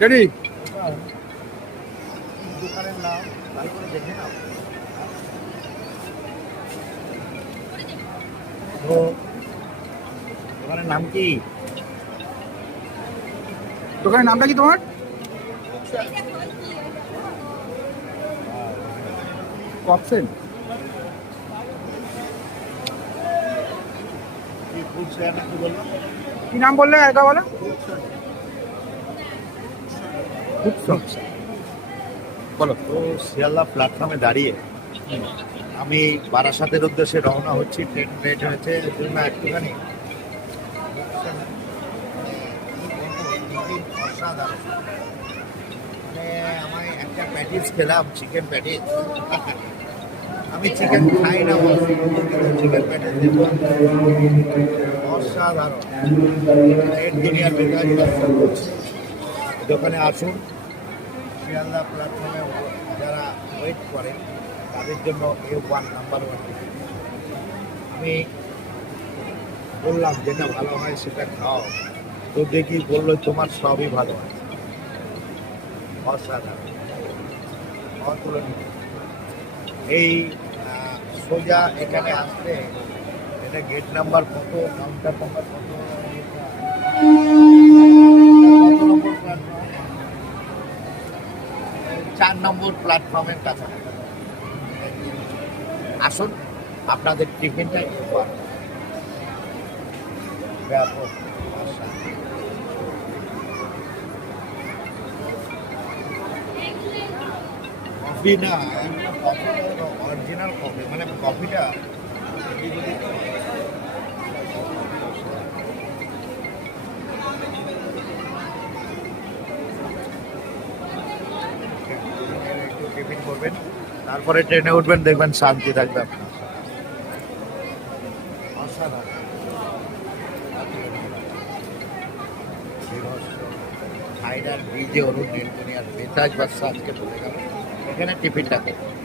Ready? দোকানের নাম ভালো করে দেখে নাও। তো দোকানের নাম কি? দোকানের নামটা কি তোমার? কপসেন। কি ফুড চেয়ার কি বললো? কি নাম বললে এটা বলো? বলো। তো শিয়ালদা প্ল্যাটফর্মে দাঁড়িয়ে আমি বারাসাতের উদ্দেশ্যে রওনা হচ্ছি। ট্রেন লেট হয়েছে এর জন্য একটুখানি অসাধারণ। মানে আমি একটা প্যাটিস খেলাম, চিকেন প্যাটিস। আমি চিকেন খাই না, চিকেন প্যাটিস দেবো অসাধারণ। নেট দুনিয়ার মেজাজ ব্যবসা করছে। দোকানে আসুন। শিয়ালদা প্ল্যাটফর্মে যারা ওয়েট করেন তাদের জন্য A1 নাম্বার 1। আমি বললাম যেটা ভালো হয় সেটা খাও, তো দেখি বললো তোমার সবই ভালো হয়। অসাধারণ, অতুলনীয়। এই সোজা এখানে আসলে এটা গেট নাম্বার কত, কাউন্টার নাম্বার কত, কত নম্বর প্ল্যাটফর্ম? 4 নম্বর প্ল্যাটফর্মের কাছাকাছি। আসুন, আপনাদের টিফিনটা একবার ব্যাপক আশা। কফি না, কফি অরিজিনাল কফি, মানে কফিটা একটু টিফিন করবেন, তারপরে ট্রেনে উঠবেন, দেখবেন শান্তি থাকবে আপনার। অসাধারণ, হাইডার ব্রিজে অরুণ নীলমণি আর বেতাজ বাদশা আজকে চলে গেল। এখানে টিফিনটা করবেন।